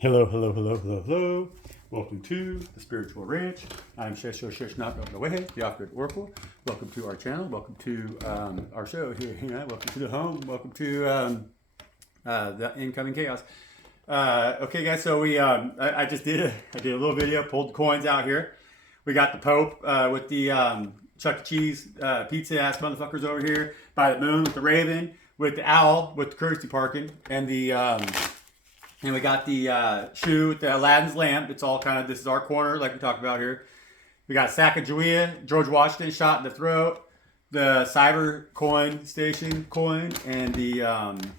Hello, hello, hello, hello, hello. Welcome to the Spiritual Ranch. I'm Shesh not the way, the off-grid oracle. Welcome to our channel. Welcome to our show here. Welcome to the home. Welcome to the incoming chaos. Okay, guys. So I did a little video. Pulled the coins out here. We got the Pope with the Chuck E. Cheese pizza ass motherfuckers over here by the moon with the raven, with the owl, with the courtesy parking, and the and we got the shoe with the Aladdin's lamp. It's all kind of, this is our corner like we talked about here. We got Sacagawea, George Washington shot in the throat, the cyber coin station coin, and the and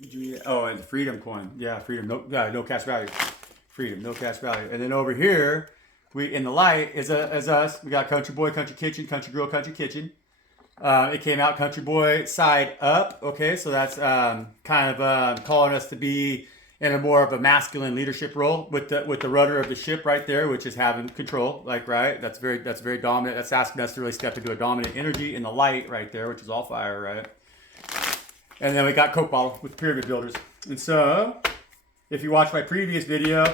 the freedom coin. Yeah, freedom, no cash value. Freedom, no cash value. And then over here, we in the light is us. We got Country Boy, Country Kitchen, Country Girl, Country Kitchen. It came out Country Boy side up. Okay, so that's kind of calling us to be in a more of a masculine leadership role with the rudder of the ship right there, which is having control. Like, right, that's very dominant. That's asking us to really step into a dominant energy in the light right there, which is all fire, right? And then we got Coke bottle with pyramid builders. And so, if you watch my previous video,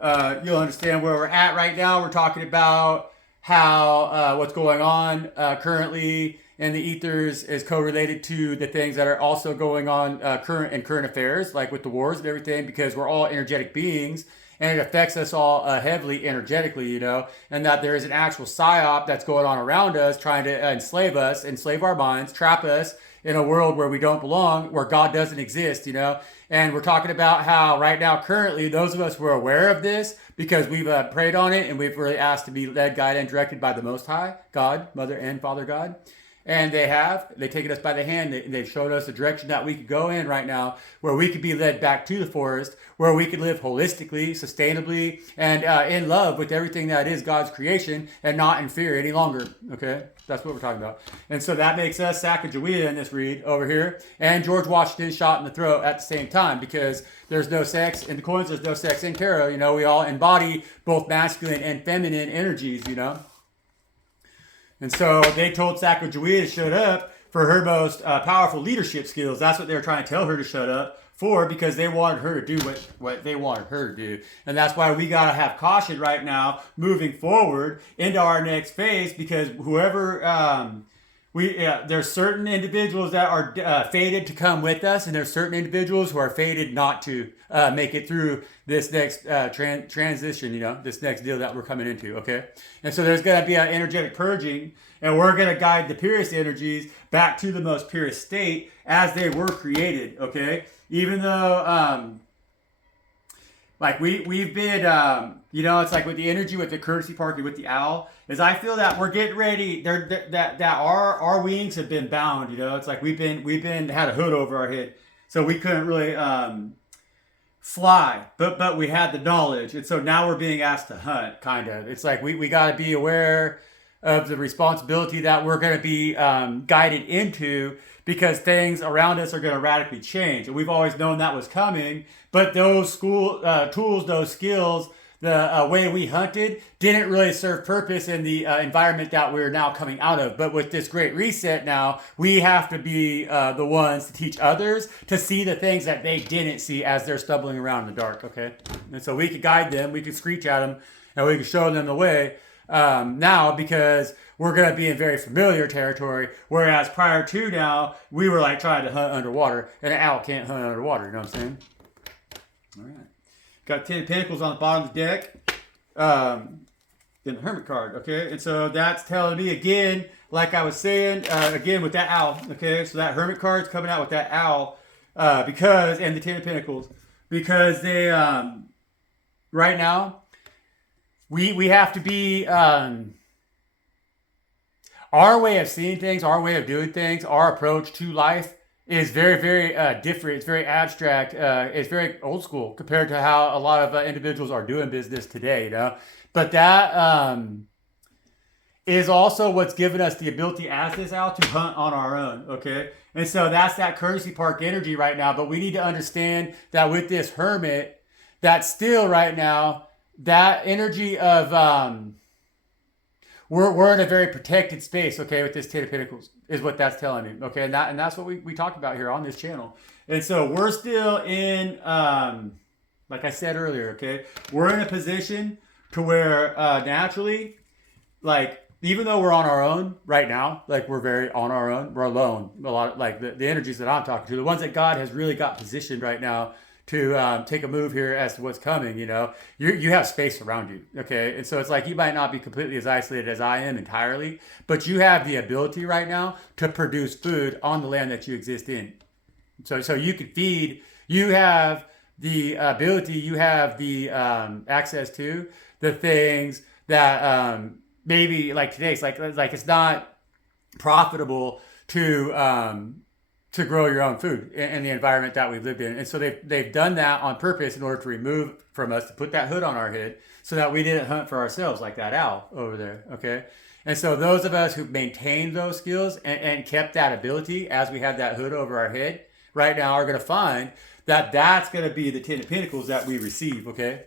you'll understand where we're at right now. We're talking about how what's going on currently in the ethers is correlated to the things that are also going on current affairs, like with the wars and everything, because we're all energetic beings and it affects us all heavily energetically, you know, and that there is an actual psyop that's going on around us trying to enslave us, enslave our minds, trap us in a world where we don't belong, where God doesn't exist, you know. And we're talking about how right now, currently, those of us who are aware of this, because we've prayed on it and we've really asked to be led, guided, and directed by the Most High, God, Mother and Father God. And they've taken us by the hand. They've showed us the direction that we could go in right now, where we could be led back to the forest, where we could live holistically, sustainably, and in love with everything that is God's creation, and not in fear any longer. Okay, that's what we're talking about. And so that makes us Sacagawea in this read over here, and George Washington shot in the throat at the same time, because there's no sex in the coins, there's no sex in tarot. You know, we all embody both masculine and feminine energies. You know. And so they told Sacagawea to shut up for her most powerful leadership skills. That's what they were trying to tell her to shut up for, because they wanted her to do what they wanted her to do. And that's why we got to have caution right now moving forward into our next phase, because whoever... there's certain individuals that are fated to come with us, and there's certain individuals who are fated not to make it through this next transition, you know, this next deal that we're coming into, okay? And so there's going to be an energetic purging, and we're going to guide the purest energies back to the most purest state as they were created, okay? Even though... like we've been, you know, it's like with the energy, with the courtesy parking, with the owl, is I feel that we're getting ready. That our wings have been bound. You know, it's like we've been had a hood over our head, so we couldn't really fly, but we had the knowledge, and so now we're being asked to hunt. Kind of, it's like we got to be aware of the responsibility that we're going to be guided into, because things around us are going to radically change. And we've always known that was coming, but those tools, those skills, the way we hunted didn't really serve purpose in the environment that we're now coming out of. But with this great reset now, we have to be the ones to teach others to see the things that they didn't see as they're stumbling around in the dark, okay? And so we could guide them, we could screech at them, and we could show them the way. Now, because we're going to be in very familiar territory, whereas prior to now, we were like trying to hunt underwater, and an owl can't hunt underwater, you know what I'm saying? All right. Got 10 of Pentacles on the bottom of the deck. In the Hermit card, okay? And so that's telling me again, like I was saying, again with that owl, okay? So that Hermit card's coming out with that owl, because, and the 10 of Pentacles, because they, right now, we have to be, our way of seeing things, our way of doing things, our approach to life is very, very different. It's very abstract. It's very old school compared to how a lot of individuals are doing business today, you know? But that is also what's given us the ability as this owl to hunt on our own, okay? And so that's that courtesy park energy right now. But we need to understand that with this hermit, that still right now, that energy of we're in a very protected space, okay, with this Ten of Pentacles, is what that's telling me, okay, and that's what we talk about here on this channel. And so we're still in, like I said earlier, okay, we're in a position to where naturally, like, even though we're on our own right now, like we're very on our own, we're alone. A lot of, like the energies that I'm talking to, the ones that God has really got positioned right now to take a move here as to what's coming, you have space around you, okay? And so it's like you might not be completely as isolated as I am entirely, but you have the ability right now to produce food on the land that you exist in. So you can feed, you have the ability, you have the access to the things that maybe like today, it's like it's not profitable to grow your own food in the environment that we've lived in. And so they've done that on purpose in order to remove from us, to put that hood on our head so that we didn't hunt for ourselves like that owl over there, okay? And so those of us who've maintained those skills and kept that ability as we have that hood over our head right now are going to find that that's going to be the Ten of Pentacles that we receive, okay?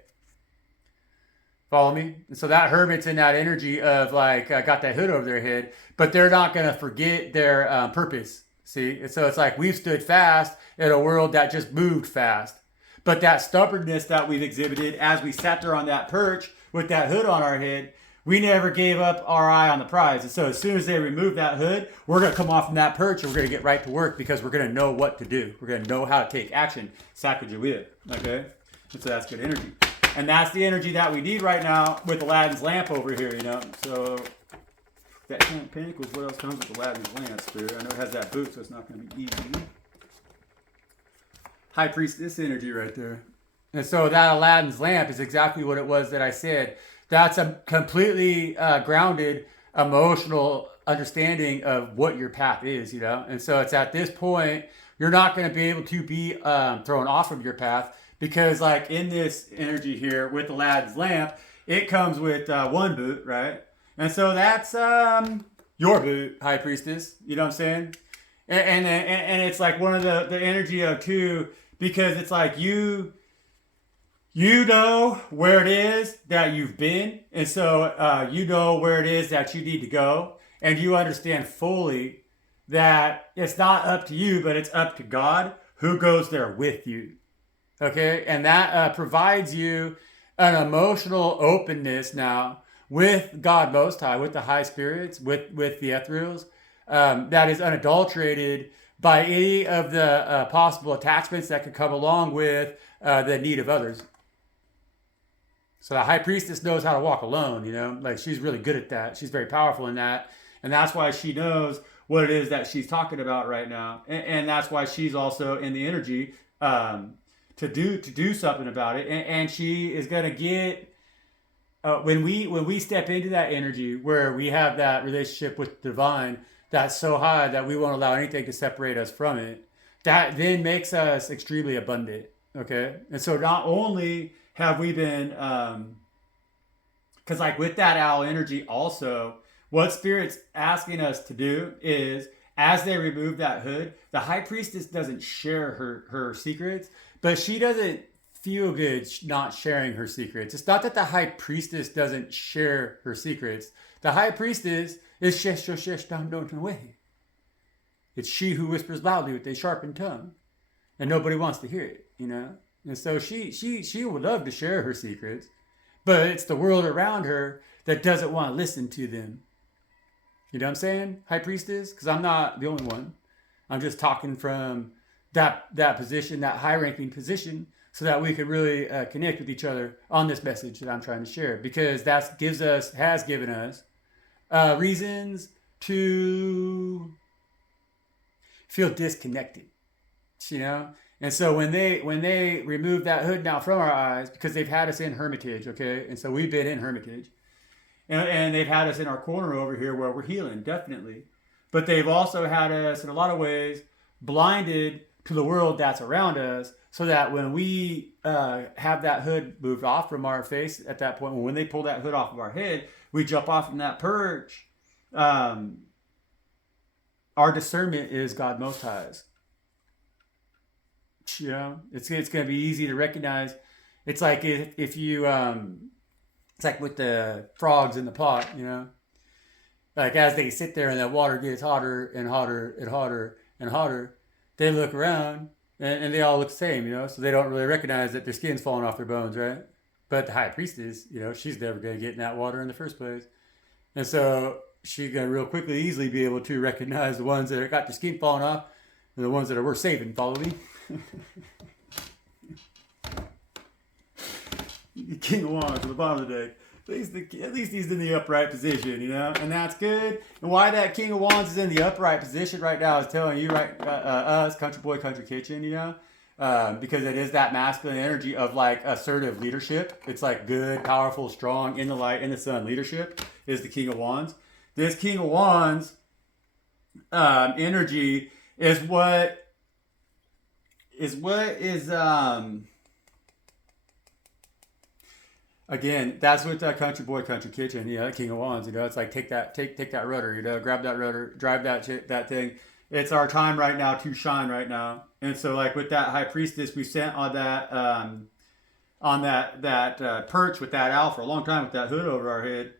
Follow me? And so that hermit's in that energy of like, got that hood over their head, but they're not going to forget their purpose. See? And so it's like we've stood fast in a world that just moved fast. But that stubbornness that we've exhibited as we sat there on that perch with that hood on our head, we never gave up our eye on the prize. And so as soon as they remove that hood, we're going to come off from that perch and we're going to get right to work because we're going to know what to do. We're going to know how to take action. Sacagawea. Okay? And so that's good energy. And that's the energy that we need right now with Aladdin's lamp over here, So that Ten of Pentacles, what else comes with Aladdin's lamp, Spirit? I know it has that boot, so it's not going to be easy. High Priestess energy right there. And so that Aladdin's lamp is exactly what it was that I said. That's a completely grounded, emotional understanding of what your path is, And so it's at this point, you're not going to be able to be thrown off of your path because, like, in this energy here with Aladdin's lamp, it comes with one boot, right? And so that's your boot, High Priestess. You know what I'm saying? And it's like one of the energy of two, because it's like you know where it is that you've been. And so you know where it is that you need to go. And you understand fully that it's not up to you, but it's up to God who goes there with you. Okay? And that provides you an emotional openness now with God Most High, with the high spirits, with the ethereals, that is unadulterated by any of the possible attachments that could come along with the need of others. So the High Priestess knows how to walk alone, like she's really good at that. She's very powerful in that. And that's why she knows what it is that she's talking about right now. And that's why she's also in the energy to do something about it. And she is going to get... when we step into that energy where we have that relationship with the divine that's so high that we won't allow anything to separate us from it, that then makes us extremely abundant, okay? And so not only have we been, because like with that owl energy also, what Spirit's asking us to do is, as they remove that hood, the High Priestess doesn't share her secrets, but she doesn't feel good not sharing her secrets. It's not that the High Priestess doesn't share her secrets. The High Priestess is shesh down don't away. It's she who whispers loudly with a sharpened tongue, and nobody wants to hear it, And so she would love to share her secrets, but it's the world around her that doesn't want to listen to them. You know what I'm saying, High Priestess? Because I'm not the only one. I'm just talking from that position, that high-ranking position, so that we could really connect with each other on this message that I'm trying to share. Because that has given us reasons to feel disconnected, And so when they remove that hood now from our eyes, because they've had us in hermitage, okay? And so we've been in hermitage. And they've had us in our corner over here where we're healing, definitely. But they've also had us, in a lot of ways, blinded to the world that's around us, so that when we have that hood moved off from our face at that point, when they pull that hood off of our head, we jump off from that perch. Our discernment is God Most High's. It's going to be easy to recognize. It's like if you, it's like with the frogs in the pot, like as they sit there and that water gets hotter and hotter and hotter and hotter, they look around and they all look the same, so they don't really recognize that their skin's falling off their bones, right? But the high priestess, she's never going to get in that water in the first place. And so she's going to real quickly, easily be able to recognize the ones that got their skin falling off and the ones that are worth saving. Follow me? King of Wands at the bottom of the deck. At least he's in the upright position, and that's good. And why that King of Wands is in the upright position right now is telling you, right, us, Country Boy, Country Kitchen, because it is that masculine energy of like assertive leadership. It's like good, powerful, strong, in the light, in the sun leadership is the King of Wands. This King of Wands energy is what is again, that's what Country Boy, Country Kitchen, King of Wands, it's like take that rudder, grab that rudder, drive that thing. It's our time right now to shine right now. And so like with that High Priestess, we sent on that perch with that owl for a long time with that hood over our head.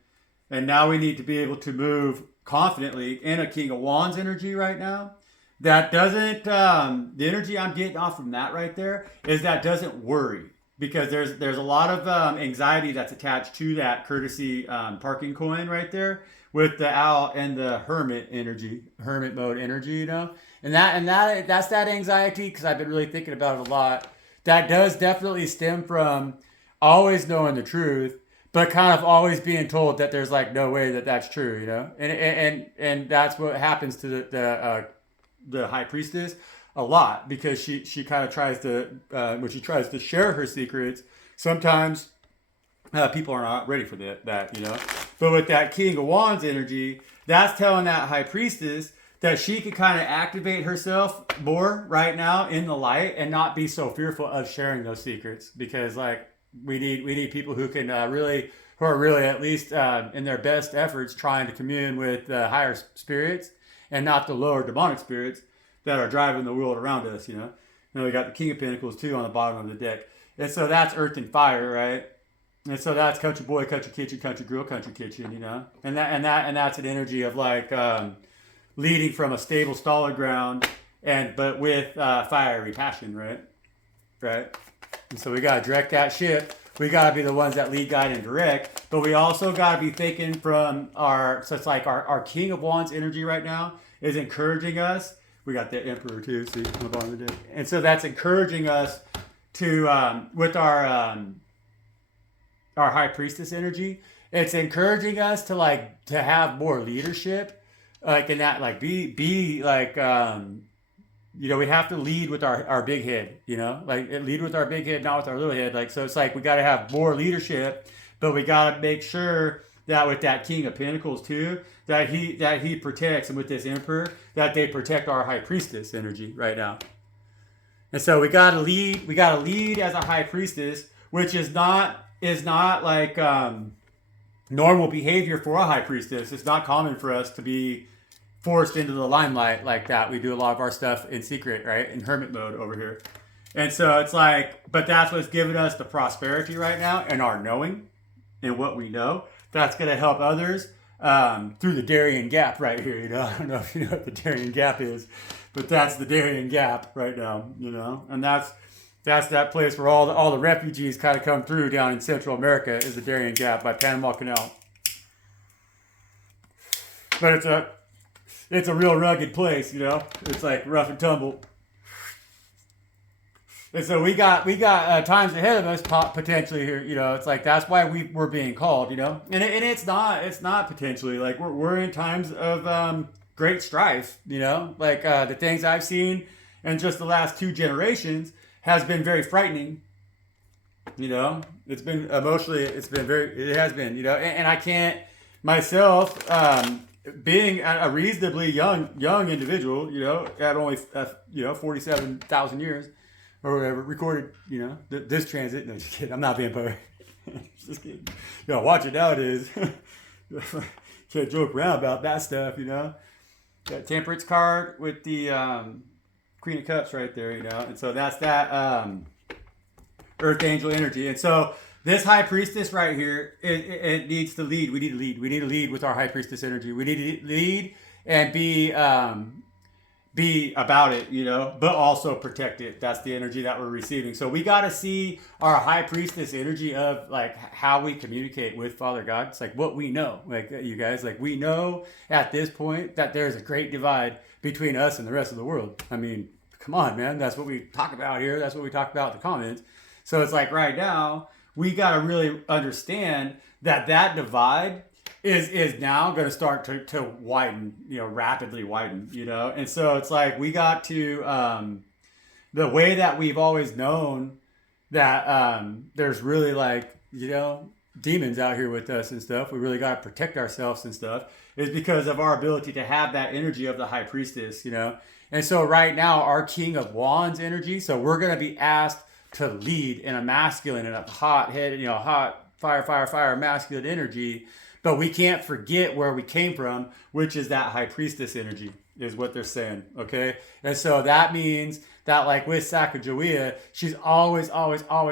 And now we need to be able to move confidently in a King of Wands energy right now. That doesn't, the energy I'm getting off from that right there is that doesn't worry. Because there's a lot of anxiety that's attached to that courtesy parking coin right there with the owl and the hermit mode energy, and that's that anxiety, because I've been really thinking about it a lot. That does definitely stem from always knowing the truth, but kind of always being told that there's like no way that that's true, and that's what happens to the High Priestess a lot, because she kind of tries to when she tries to share her secrets, sometimes people are not ready for that, but with that King of Wands energy, that's telling that High Priestess that she can kind of activate herself more right now in the light and not be so fearful of sharing those secrets, because like we need people who can who are really at least in their best efforts trying to commune with higher spirits and not the lower demonic spirits that are driving the world around us, And we got the King of Pentacles too on the bottom of the deck. And so that's Earth and Fire, right? And so that's Country Boy, Country Kitchen, Country Girl, Country Kitchen, And that's an energy of like leading from a stable, solid ground, but with fiery passion, right? Right? And so we gotta direct that ship. We gotta be the ones that lead, guide, and direct. But we also gotta be thinking from so it's like our King of Wands energy right now is encouraging us. We got the Emperor too, see, on the bottom of the deck. And so that's encouraging us to, with our High Priestess energy, it's encouraging us to have more leadership, like in that, like be like, we have to lead with our big head, like lead with our big head, not with our little head. Like, so it's like, we got to have more leadership, but we got to make sure that with that King of Pentacles too, that he protects, and with this Emperor, that they protect our High Priestess energy right now. And so we gotta lead as a High Priestess, which is not like normal behavior for a High Priestess. It's not common for us to be forced into the limelight like that. We do a lot of our stuff in secret, right? In hermit mode over here. And so it's like, but that's what's giving us the prosperity right now, and our knowing and what we know. That's going to help others through the Darien Gap right here. I don't know if you know what the Darien Gap is, but that's the Darien Gap right now. And that's that place where all the refugees kind of come through down in Central America, is the Darien Gap by Panama Canal. But it's a real rugged place. It's like rough and tumble. And so we got times ahead of us potentially here, It's like that's why we're being called, And it's not potentially, like we're in times of great strife, Like the things I've seen in just the last 2 generations has been very frightening. It's been emotionally, it has been, And I can't myself, being a reasonably young individual, at only 47,000 years. Or whatever, recorded, this transit. No, just kidding. I'm not being poetic. Just kidding. Watch it nowadays. Can't joke around about that stuff, That Temperance card with the Queen of Cups right there, And so that's that Earth Angel energy. And so This high priestess right here, it needs to lead. We need to lead. We need to lead with our high priestess energy. We need to lead and be about it, but also protect it. That's the energy that we're receiving. So we got to see our high priestess energy of like how we communicate with Father God. It's like what we know, like you guys, like we know at this point that there's a great divide between us and the rest of the world. I mean, come on, man. That's what we talk about here. That's what we talk about in the comments. So it's like right now, we got to really understand that divide is now going to start to widen, rapidly widen, and so it's like we got to the way that we've always known that there's really like demons out here with us and stuff. We really got to protect ourselves and stuff is because of our ability to have that energy of the high priestess, and so right now our King of Wands energy. So we're going to be asked to lead in a masculine and a hot head, hot fire masculine energy. But we can't forget where we came from, which is that high priestess energy, is what they're saying, okay? And so that means that, like with Sacagawea, she's always going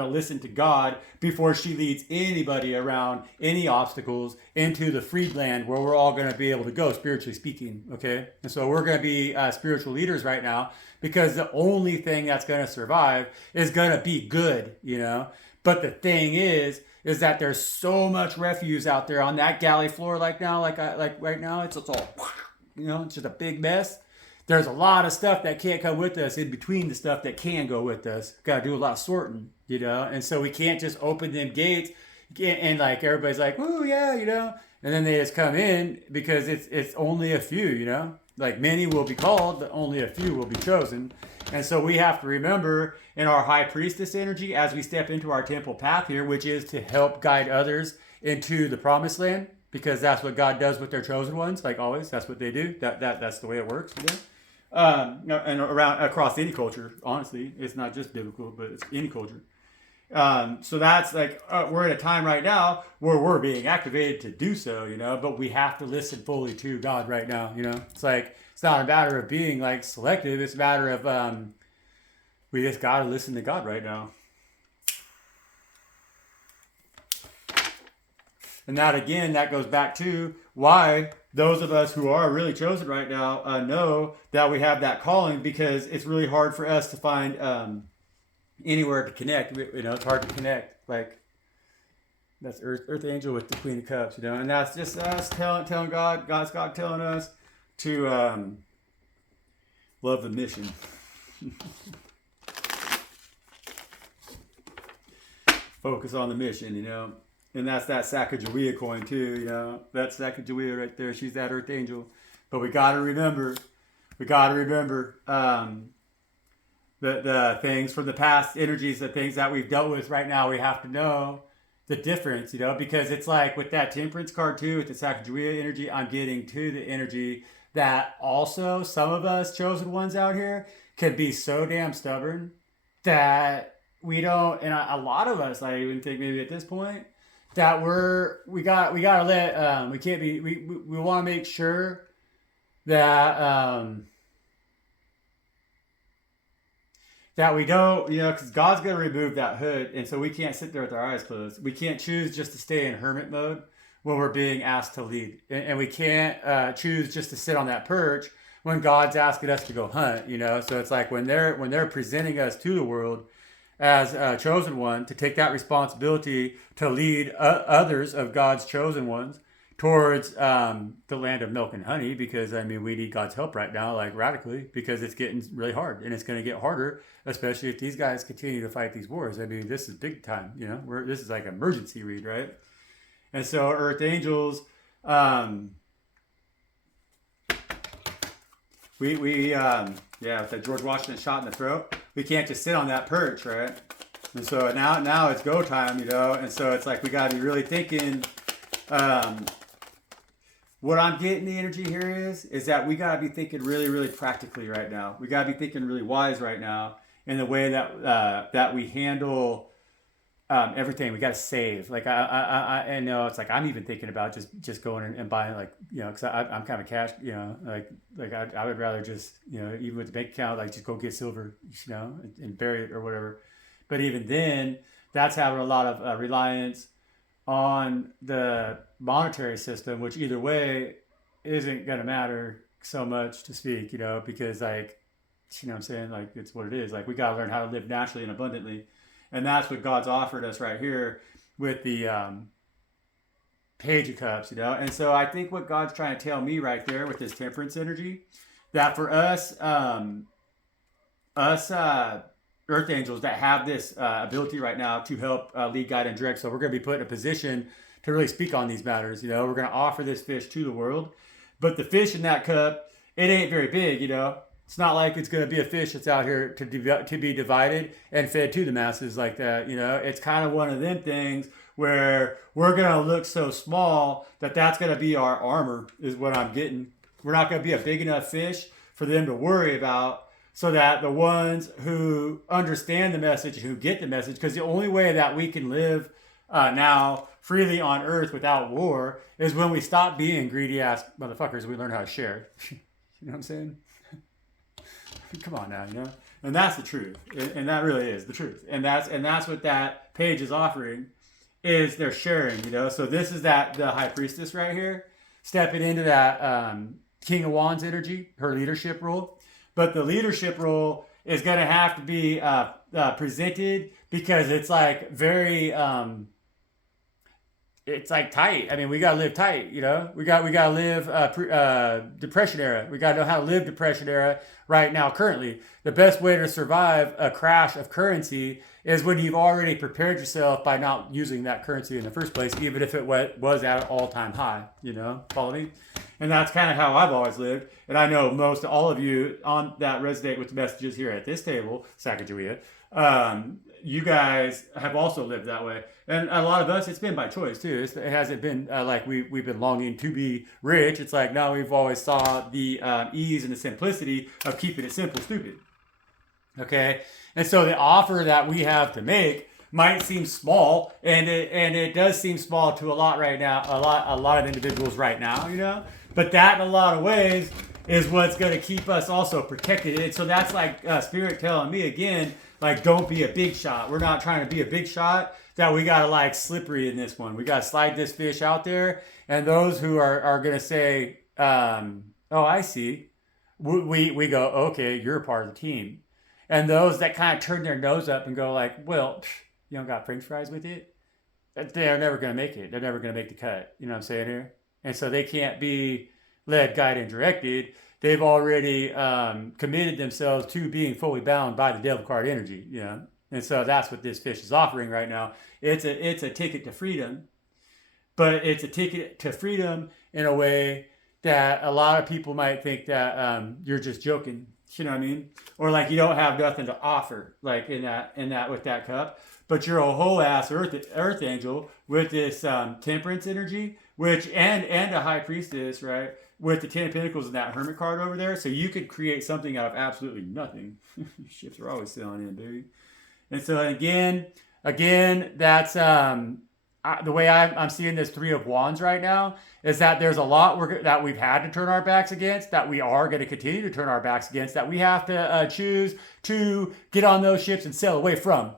to listen to God before she leads anybody around any obstacles into the freed land where we're all going to be able to go, spiritually speaking, okay? And so we're going to be spiritual leaders right now because the only thing that's going to survive is going to be good, But the thing is that there's so much refuse out there on that galley floor like right now, it's all, it's just a big mess. There's a lot of stuff that can't come with us in between the stuff that can go with us. Got to do a lot of sorting, and so we can't just open them gates and like everybody's like, oh yeah, and then they just come in because it's only a few, like many will be called, but only a few will be chosen. And so we have to remember in our high priestess energy as we step into our temple path here, which is to help guide others into the promised land, because that's what God does with their chosen ones. Like always, that's what they do. That's the way it works. And across any culture, honestly, it's not just biblical, but it's any culture. So that's like we're at a time right now where we're being activated to do so, but we have to listen fully to God right now. It's like it's not a matter of being like selective. It's a matter of we just gotta listen to God right now. And that goes back to why those of us who are really chosen right now know that we have that calling, because it's really hard for us to find anywhere to connect. It's hard to connect. Like that's Earth Angel with the Queen of Cups, and that's just us telling God's God telling us to love the mission. Focus on the mission, and that's that Sacagawea coin too, That's Sacagawea right there. She's that Earth Angel. But we got to remember the things from the past energies, the things that we've dealt with right now. We have to know the difference, because it's like with that Temperance card too, with the Sacagawea energy, I'm getting to the energy that also some of us chosen ones out here can be so damn stubborn that we don't, and a lot of us, I even think maybe at this point, that we gotta let, we can't be, we want to make sure that, that we don't, because God's going to remove that hood. And so we can't sit there with our eyes closed. We can't choose just to stay in hermit mode when we're being asked to lead. And we can't choose just to sit on that perch when God's asking us to go hunt, So it's like when they're presenting us to the world as a chosen one, to take that responsibility to lead others of God's chosen ones towards the land of milk and honey, because we need God's help right now, like radically, because it's getting really hard, and it's going to get harder, especially if these guys continue to fight these wars. This is big time, this is like emergency read, right? And so Earth Angels, with that George Washington shot in the throat, we can't just sit on that perch, right? And so now it's go time, and so it's like we got to be really thinking. What I'm getting the energy here is that we got to be thinking really, really practically right now. We got to be thinking really wise right now in the way that we handle everything. We got to save. Like I know it's like I'm even thinking about just going and buying, like, because I'm kind of cash, like I would rather just, even with the bank account, like just go get silver, and bury it or whatever. But even then, that's having a lot of reliance on the monetary system, which either way isn't going to matter so much to speak, because like, what I'm saying? Like, it's what it is. Like, we got to learn how to live naturally and abundantly. And that's what God's offered us right here with the Page of Cups, And so I think what God's trying to tell me right there with this temperance energy, that for us, earth angels that have this ability right now to help lead, guide, and direct. So we're going to be put in a position to really speak on these matters. We're going to offer this fish to the world. But the fish in that cup, it ain't very big, It's not like it's going to be a fish that's out here to be divided and fed to the masses like that, It's kind of one of them things where we're going to look so small that's going to be our armor, is what I'm getting. We're not going to be a big enough fish for them to worry about, so that the ones who understand the message, who get the message, because the only way that we can live now freely on earth without war is when we stop being greedy ass motherfuckers. We learn how to share. You know what I'm saying? Come on now, And that's the truth. And that really is the truth. And that's what that page is offering, is they're sharing, So this is the high priestess right here, stepping into that King of Wands energy, her leadership role. But the leadership role is going to have to be presented, because it's like very, it's like tight. I mean, we got to live tight, We got to live Depression era. We got to know how to live Depression era right now. Currently, the best way to survive a crash of currency is when you've already prepared yourself by not using that currency in the first place, even if it was at an all-time high. Follow me? And that's kind of how I've always lived. And I know most all of you on that resonate with the messages here at this table, Sacagawea. You guys have also lived that way. And a lot of us, it's been by choice too. It hasn't been like we've been longing to be rich. It's like, no, we've always saw the ease and the simplicity of keeping it simple, stupid. Okay? And so the offer that we have to make might seem small, and it does seem small to a lot right now, a lot of individuals right now, But that, in a lot of ways, is what's going to keep us also protected. And so that's like Spirit telling me again, like, don't be a big shot. We're not trying to be a big shot. That we got to like slippery in this one. We got to slide this fish out there. And those who are going to say, oh, I see. We go, okay, you're a part of the team. And those that kind of turn their nose up and go like, well, you don't got French fries with it? They're never going to make it. They're never going to make the cut. You know what I'm saying here? And so they can't be led, guided, and directed. They've already committed themselves to being fully bound by the devil card energy, And so that's what this fish is offering right now. It's a ticket to freedom, but it's a ticket to freedom in a way that a lot of people might think that you're just joking. You know what I mean? Or like you don't have nothing to offer, like in that with that cup. But you're a whole ass earth angel with this temperance energy, which and a high priestess, right? With the 10 of Pentacles and that Hermit card over there. So you could create something out of absolutely nothing. Ships are always selling in, baby. And so again, that's the way I'm seeing this Three of Wands right now is that there's a lot that we've had to turn our backs against, that we are going to continue to turn our backs against, that we have to choose to get on those ships and sail away from.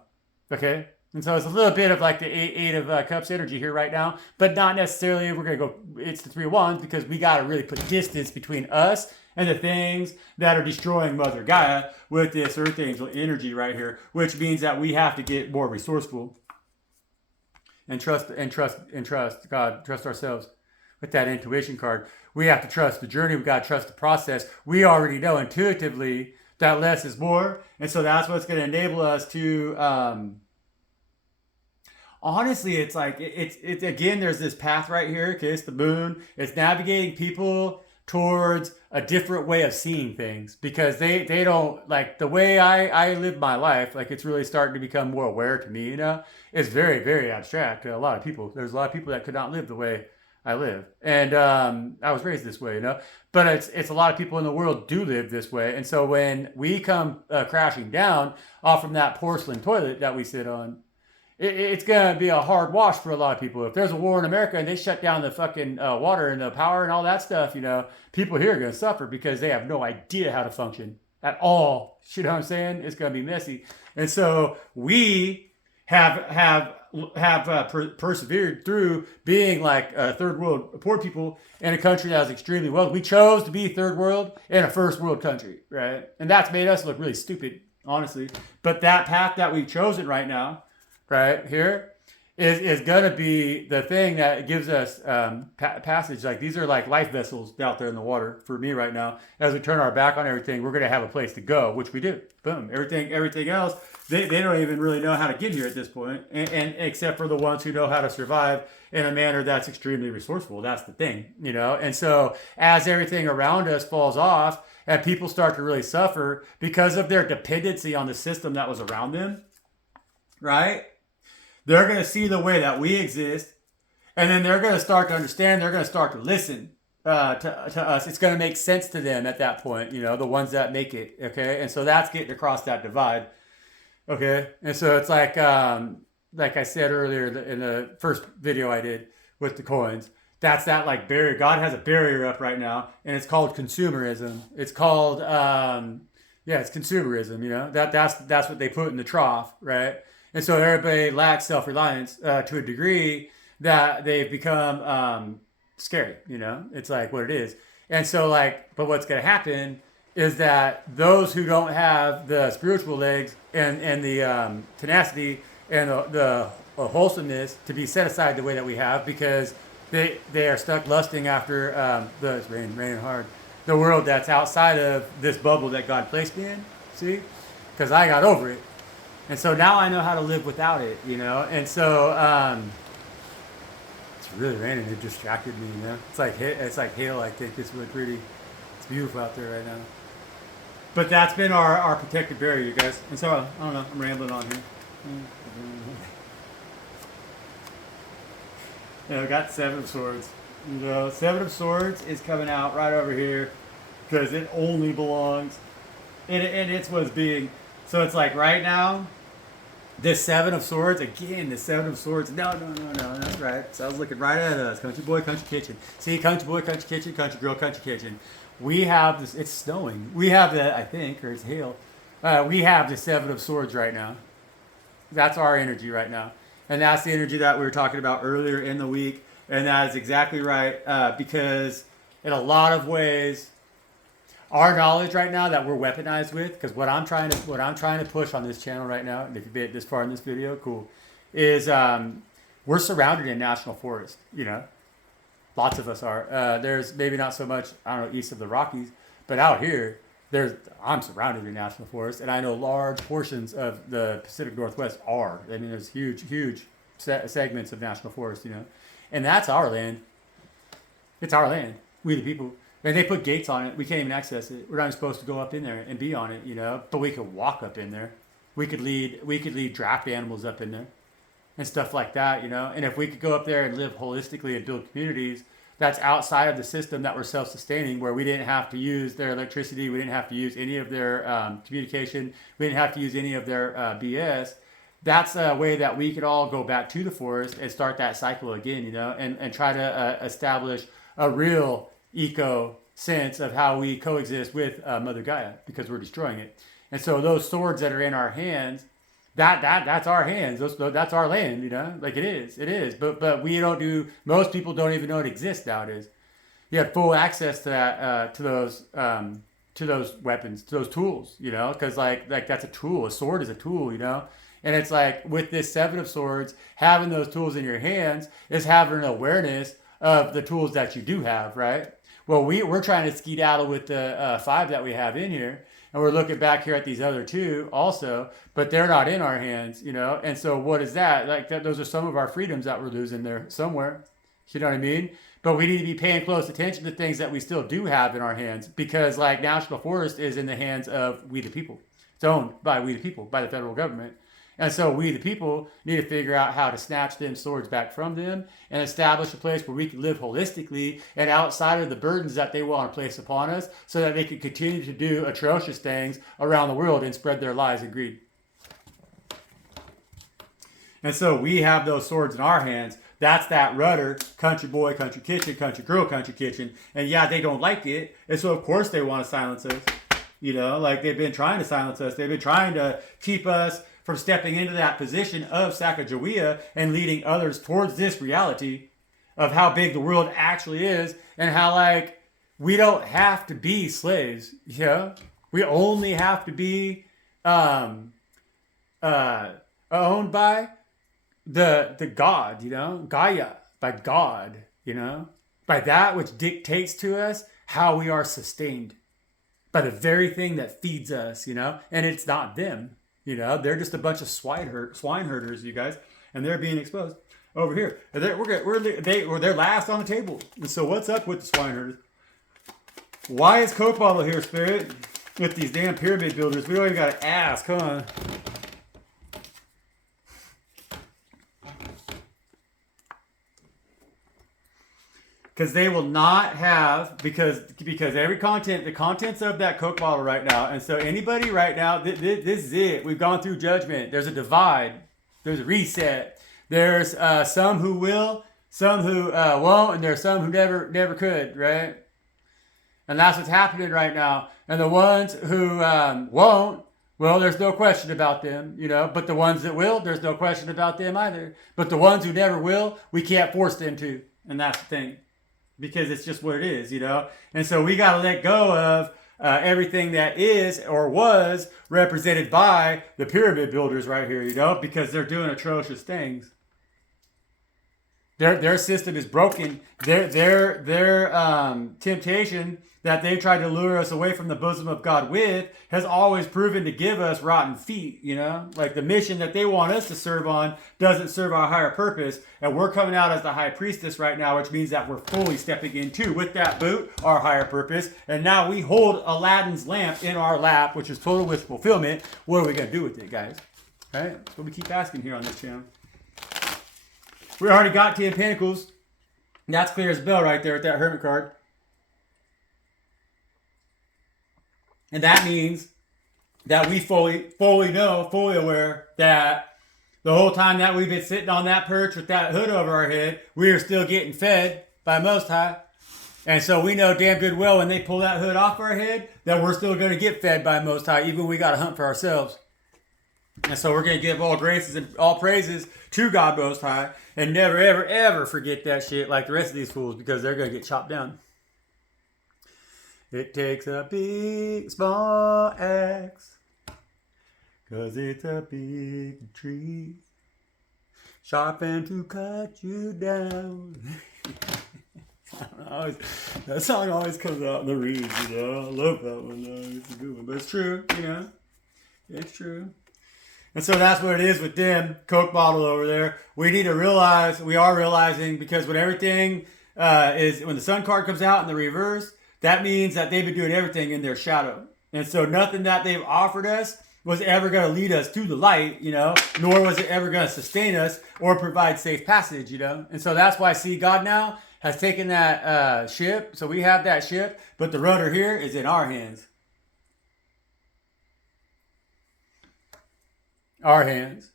Okay? And so it's a little bit of like the eight of Cups energy here right now, but not necessarily we're going to go, it's the Three of Wands, because we got to really put distance between us and the things that are destroying Mother Gaia with this Earth Angel energy right here, which means that we have to get more resourceful and trust God, trust ourselves with that intuition card. We have to trust the journey. We got to trust the process. We already know intuitively that less is more. And so that's what's going to enable us to, honestly, it's like, it's again, there's this path right here. Okay, it's the moon. It's navigating people towards a different way of seeing things, because they don't, like the way I live my life, like it's really starting to become more aware to me, it's very, very abstract to a lot of people. There's a lot of people that could not live the way I live. And I was raised this way, but it's a lot of people in the world do live this way. And so when we come crashing down off from that porcelain toilet that we sit on, it's going to be a hard wash for a lot of people. If there's a war in America and they shut down the fucking water and the power and all that stuff, people here are going to suffer because they have no idea how to function at all. You know what I'm saying? It's going to be messy. And so we persevered through being like third world poor people in a country that is extremely wealthy. We chose to be third world in a first world country, right? And that's made us look really stupid, honestly. But that path that we've chosen right now, right here, is going to be the thing that gives us passage. Like these are like life vessels out there in the water for me right now. As we turn our back on everything, we're going to have a place to go, which we do. Boom. Everything else, they don't even really know how to get here at this point, and except for the ones who know how to survive in a manner that's extremely resourceful. That's the thing, you know. And so as everything around us falls off and people start to really suffer because of their dependency on the system that was around them, right? They're going to see the way that we exist, and then they're going to start to understand. They're going to start to listen to us. It's going to make sense to them at that point, you know, the ones that make it, okay? And so that's getting across that divide, okay? And so it's like I said earlier in the first video I did with the coins, that's that like barrier. God has a barrier up right now, and it's called consumerism. It's called, it's consumerism, you know? That's what they put in the trough, right? And so everybody lacks self-reliance to a degree that they've become scary, you know? It's like what it is. And so like, but what's going to happen is that those who don't have the spiritual legs and the tenacity and the wholesomeness to be set aside the way that we have, because they are stuck lusting after it's raining hard, the world that's outside of this bubble that God placed me in, see? Because I got over it. And so now I know how to live without it, you know? And so it's really raining. It distracted me, you know? It's like hail, I think. It's really pretty. It's beautiful out there right now. But that's been our protective barrier, you guys. And so, I don't know. I'm rambling on here. I got 7 of Swords. You know, 7 of Swords is coming out right over here because it only belongs. And it's what's being. So it's like right now, this 7 of Swords, again, the 7 of Swords. No, that's right. So I was looking right at us. Country boy, country kitchen. See, country boy, country kitchen, country girl, country kitchen. We have this, it's snowing. We have the, I think, or it's hail. We have the 7 of Swords right now. That's our energy right now. And that's the energy that we were talking about earlier in the week. And that is exactly right. Because in a lot of ways, our knowledge right now that we're weaponized with, because what I'm trying to push on this channel right now, and if you've been this far in this video, cool, is we're surrounded in national forest. You know, lots of us are. There's maybe not so much, I don't know, east of the Rockies, but out here, I'm surrounded in national forest, and I know large portions of the Pacific Northwest are. I mean, there's huge segments of national forest. You know, and that's our land. It's our land. We the people. And they put gates on it. We can't even access it. We're not even supposed to go up in there and be on it, you know. But we could walk up in there. We could lead draft animals up in there and stuff like that, you know. And if we could go up there and live holistically and build communities that's outside of the system that were self-sustaining, where we didn't have to use their electricity, we didn't have to use any of their communication, we didn't have to use any of their BS. That's a way that we could all go back to the forest and start that cycle again, you know, and try to establish a real eco sense of how we coexist with Mother Gaia, because we're destroying it. And so those swords that are in our hands, that's our hands. That's our land, you know, like it is. But we don't do. Most people don't even know it exists nowadays. You have full access to that, to those weapons, to those tools, you know, because like that's a tool. A sword is a tool, you know. And it's like with this 7 of Swords, having those tools in your hands is having an awareness of the tools that you do have, right? Well, we're trying to skedaddle with the 5 that we have in here, and we're looking back here at these other 2 also, but they're not in our hands, you know. And so what is that? Like those are some of our freedoms that we're losing there somewhere. You know what I mean? But we need to be paying close attention to things that we still do have in our hands, because like national forest is in the hands of we the people. It's owned by we the people, by the federal government. And so we, the people, need to figure out how to snatch them swords back from them and establish a place where we can live holistically and outside of the burdens that they want to place upon us, so that they can continue to do atrocious things around the world and spread their lies and greed. And so we have those swords in our hands. That's that rudder, country boy, country kitchen, country girl, country kitchen. And yeah, they don't like it. And so of course they want to silence us. You know, like they've been trying to silence us. They've been trying to keep us from stepping into that position of Sacagawea and leading others towards this reality of how big the world actually is, and how like we don't have to be slaves. Yeah, we only have to be owned by the God, Gaia, by God, by that which dictates to us how we are sustained, by the very thing that feeds us, and it's not them, they're just a bunch of swine herders, you guys, and they're being exposed over here. And they're last on the table. And so what's up with the swine herders? Why is Coke Bottle here, Spirit, with these damn pyramid builders? We don't even got to ask, huh? Because they will not have, because every the contents of that Coke bottle right now, and so anybody right now, this is it. We've gone through judgment. There's a divide. There's a reset. There's some who will, some who won't, and there's some who never could, right? And that's what's happening right now. And the ones who won't, well, there's no question about them, But the ones that will, there's no question about them either. But the ones who never will, we can't force them to. And that's the thing. Because it's just what it is, And so we got to let go of everything that is or was represented by the pyramid builders right here, Because they're doing atrocious things. Their system is broken. Their temptation that they tried to lure us away from the bosom of God with has always proven to give us rotten feet, Like the mission that they want us to serve on doesn't serve our higher purpose. And we're coming out as the high priestess right now, which means that we're fully stepping into, with that boot, our higher purpose. And now we hold Aladdin's lamp in our lap, which is total wish fulfillment. What are we going to do with it, guys? Right? That's what we keep asking here on this channel. We already got 10 Pentacles. That's clear as a bell right there with that Hermit card. And that means that we fully know, fully aware that the whole time that we've been sitting on that perch with that hood over our head, we are still getting fed by Most High. And so we know damn good well when they pull that hood off our head that we're still going to get fed by Most High, even when we got to hunt for ourselves. And so we're going to give all graces and all praises to God Most High and never, ever, ever forget that shit like the rest of these fools, because they're going to get chopped down. It takes a big, small axe, 'cause it's a big tree, sharpened to cut you down. That song always comes out in the reeds, I love that one, though. It's a good one, but it's true, It's true. And so that's what it is with them, Coke bottle over there. We need to realize, we are realizing, because when everything when the sun card comes out in the reverse, that means that they've been doing everything in their shadow. And so nothing that they've offered us was ever going to lead us to the light, nor was it ever going to sustain us or provide safe passage, And so that's why, see, God now has taken that ship. So we have that ship, but the rudder here is in our hands. Our hands.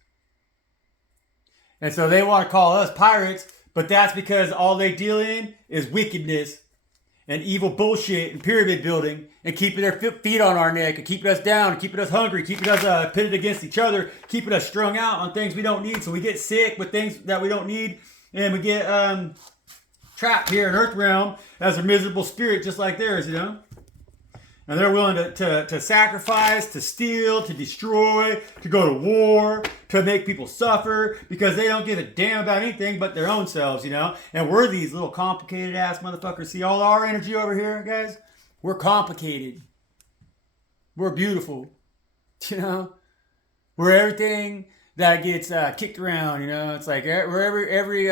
And so they want to call us pirates, but that's because all they deal in is wickedness and evil bullshit and pyramid building and keeping their feet on our neck and keeping us down and keeping us hungry, keeping us pitted against each other, keeping us strung out on things we don't need. So we get sick with things that we don't need, and we get trapped here in Earth Realm as a miserable spirit just like theirs, And they're willing to sacrifice, to steal, to destroy, to go to war, to make people suffer, because they don't give a damn about anything but their own selves, And we're these little complicated ass motherfuckers. See all our energy over here, guys? We're complicated. We're beautiful. We're everything that gets kicked around, It's like we're every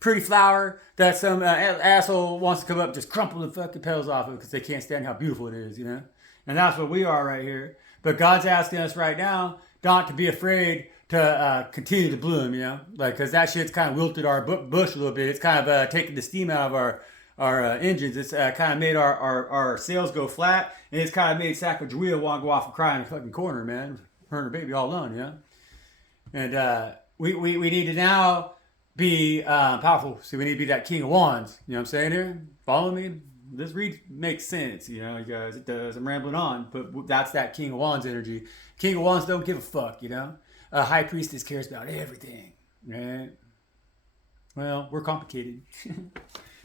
pretty flower that some asshole wants to come up and just crumple the fucking petals off of because they can't stand how beautiful it is, And that's what we are right here. But God's asking us right now not to be afraid to continue to bloom, because that shit's kind of wilted our bush a little bit. It's kind of taken the steam out of our engines. It's kind of made our sails go flat, and it's kind of made Sacagawea want to go off and cry in the fucking corner, man. Her and her baby all alone, And we need to now be powerful. See, we need to be that King of Wands. You know what I'm saying here? Follow me? This read makes sense, you guys. It does. I'm rambling on, but that's that King of Wands energy. King of Wands don't give a fuck, a high priestess cares about everything, right? Well, we're complicated.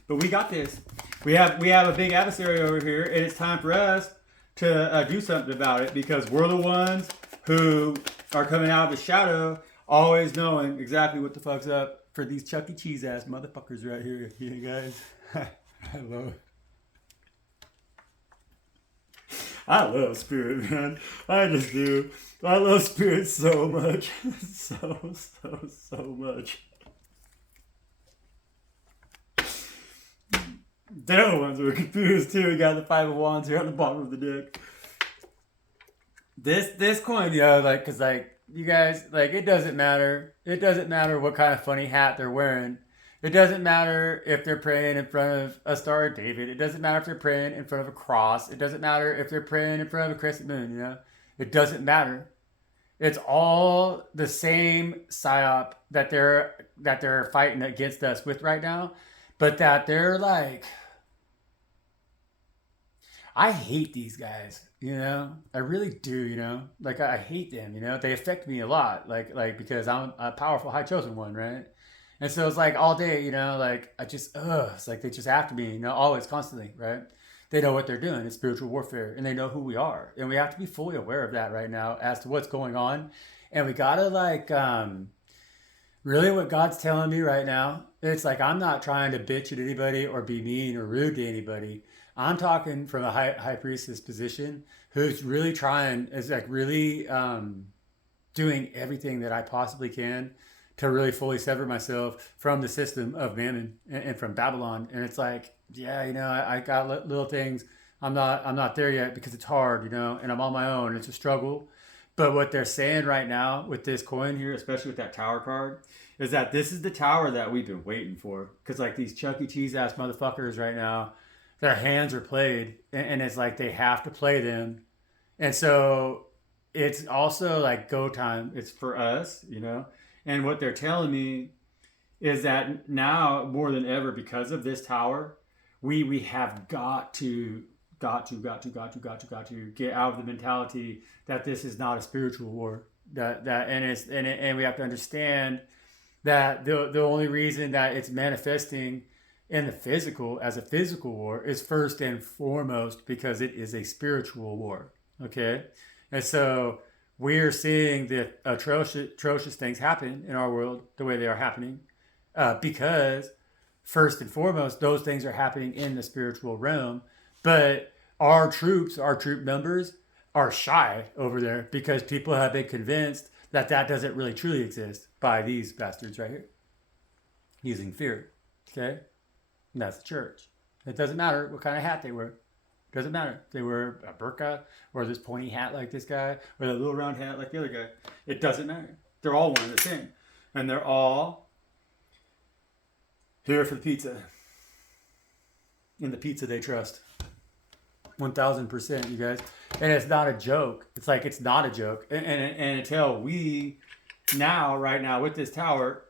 But we got this. We have a big adversary over here, and it's time for us to do something about it, because we're the ones who are coming out of the shadow, always knowing exactly what the fuck's up for these Chuck E. Cheese ass motherfuckers right here. You guys, I love Spirit, man. I just do. I love Spirit so much, so much. They're the ones who are confused too. We got the 5 of Wands here on the bottom of the deck. This coin, like, cause like you guys, like, it doesn't matter. It doesn't matter what kind of funny hat they're wearing. It doesn't matter if they're praying in front of a Star of David. It doesn't matter if they're praying in front of a cross. It doesn't matter if they're praying in front of a crescent moon. It doesn't matter. It's all the same psyop that they're fighting against us with right now, but that they're like. I hate these guys, I really do, like, I hate them, they affect me a lot, like because I'm a powerful high chosen one, right? And so it's like all day, like I just, it's like they just after me, always, constantly, right? They know what they're doing. It's spiritual warfare, and they know who we are, and we have to be fully aware of that right now as to what's going on, and we gotta like, really what God's telling me right now, it's like I'm not trying to bitch at anybody or be mean or rude to anybody. I'm talking from a high priestess position who's really is like really doing everything that I possibly can to really fully sever myself from the system of Mammon and from Babylon. And it's like, yeah, I got little things. I'm not there yet because it's hard, and I'm on my own. It's a struggle. But what they're saying right now with this coin here, especially with that tower card, is that this is the tower that we've been waiting for. Because like these Chuck E. Cheese ass motherfuckers right now, their hands are played, and it's like they have to play them. And so it's also like go time. It's for us, And what they're telling me is that now more than ever, because of this tower, we have got to get out of the mentality that this is not a spiritual war. And we have to understand that the only reason that it's manifesting in the physical as a physical war is first and foremost because it is a spiritual war. Okay, and so we're seeing the atrocious things happen in our world the way they are happening, because first and foremost those things are happening in the spiritual realm. But our troop numbers are shy over there because people have been convinced that doesn't really truly exist by these bastards right here, using fear. Okay. And that's the church. It doesn't matter what kind of hat they wear. It doesn't matter if they wear a burqa or this pointy hat like this guy or that little round hat like the other guy. It doesn't matter. They're all one and the same. And they're all here for the pizza. In the pizza they trust. 1,000%, you guys. And it's not a joke. It's like it's not a joke. And until we right now with this tower,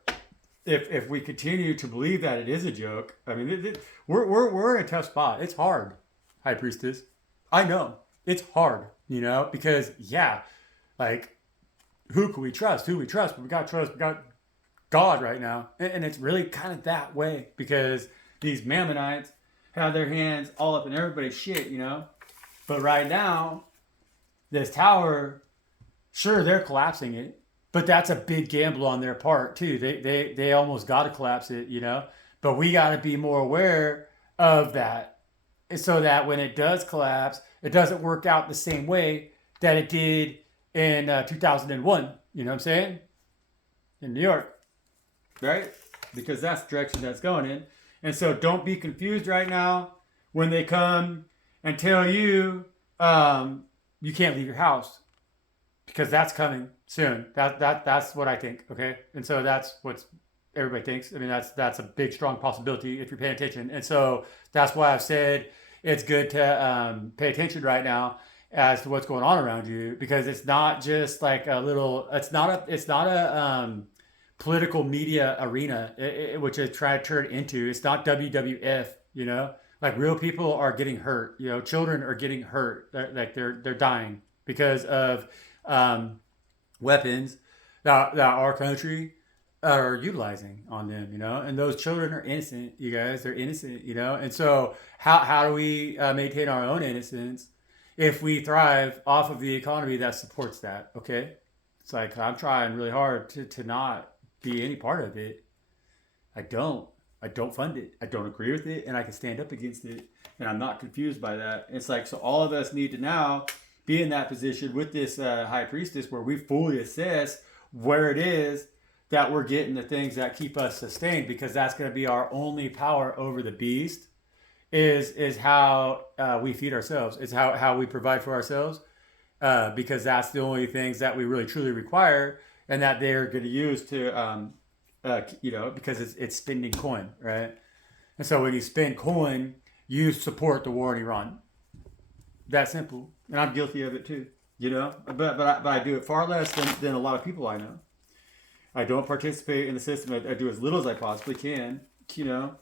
if we continue to believe that it is a joke, I mean, we're in a tough spot. It's hard, High Priestess. I know it's hard, because like who can we trust? Who we trust? We got God right now, and it's really kind of that way because these Mammonites have their hands all up in everybody's shit, But right now, this tower, sure, they're collapsing it. But that's a big gamble on their part too. They almost got to collapse it, But we got to be more aware of that, so that when it does collapse, it doesn't work out the same way that it did in 2001. You know what I'm saying? In New York, right? Because that's the direction that's going in. And so don't be confused right now when they come and tell you you can't leave your house, because that's coming soon. That's what I think. Okay, and so that's what everybody thinks. I mean, that's a big, strong possibility if you're paying attention. And so that's why I've said it's good to pay attention right now as to what's going on around you, because it's not just like a little. It's not a political media arena, which is trying to turn into. It's not WWF. Like real people are getting hurt. Children are getting hurt. They're dying because of weapons that our country are utilizing on them, you know, and those children are innocent, you guys, they're innocent, you know, and so how do we maintain our own innocence if we thrive off of the economy that supports that? Okay, it's like I'm trying really hard to not be any part of it. I don't fund it, I don't agree with it, and I can stand up against it, and I'm not confused by that. It's like, so all of us need to now be in that position with this high priestess where we fully assess where it is that we're getting the things that keep us sustained, because that's going to be our only power over the beast, is how we feed ourselves. It's how we provide for ourselves, because that's the only things that we really truly require, and that they're going to use to, you know, because it's spending coin, right? And so when you spend coin, you support the war in Iran. That simple. And I'm guilty of it too, you know, but I do it far less than a lot of people I know. I don't participate in the system. I do as little as I possibly can, you know.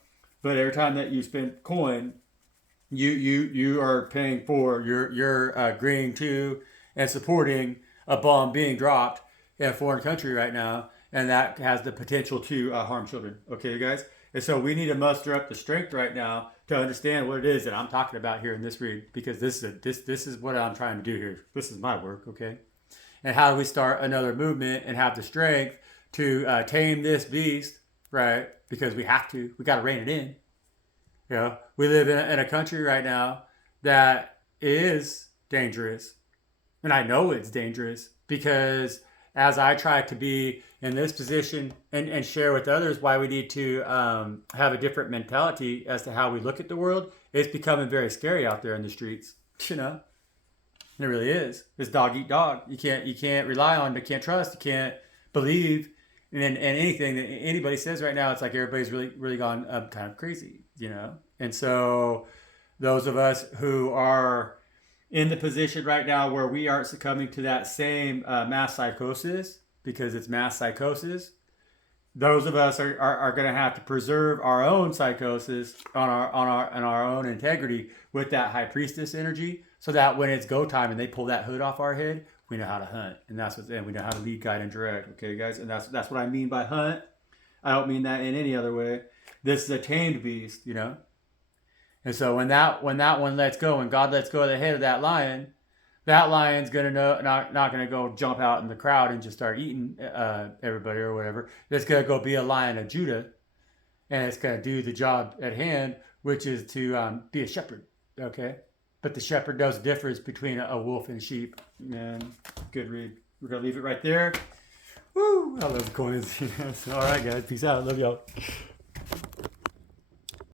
But every time that you spend coin, you are paying for, you're agreeing to and supporting a bomb being dropped in a foreign country right now, and that has the potential to harm children. Okay, guys. And so we need to muster up the strength right now to understand what it is that I'm talking about here in this read, because this is what I'm trying to do here. This is my work, okay? And how do we start another movement and have the strength to tame this beast, right? Because we have to. We got to rein it in. You know, we live in a country right now that is dangerous, and I know it's dangerous because as I try to be in this position and share with others why we need to have a different mentality as to how we look at the world, it's becoming very scary out there in the streets. You know, it really is. It's dog eat dog. You can't rely on, you can't trust, you can't believe in anything that anybody says right now. It's like everybody's really gone kind of crazy, you know. And so those of us who are in the position right now where we aren't succumbing to that same mass psychosis, because it's mass psychosis, those of us are going to have to preserve our own psychosis on our own integrity with that high priestess energy, so that when it's go time and they pull that hood off our head, we know how to hunt, and we know how to lead, guide, and direct. Okay, guys, and that's what I mean by hunt. I don't mean that in any other way. This is a tamed beast, you know. And so when that one lets go, when God lets go of the head of that lion's gonna not gonna go jump out in the crowd and just start eating everybody or whatever. It's gonna go be a lion of Judah, and it's gonna do the job at hand, which is to be a shepherd. Okay, but the shepherd knows the difference between a wolf and sheep. Man, good read. We're gonna leave it right there. Woo! I love the coins. All right, guys. Peace out. Love y'all.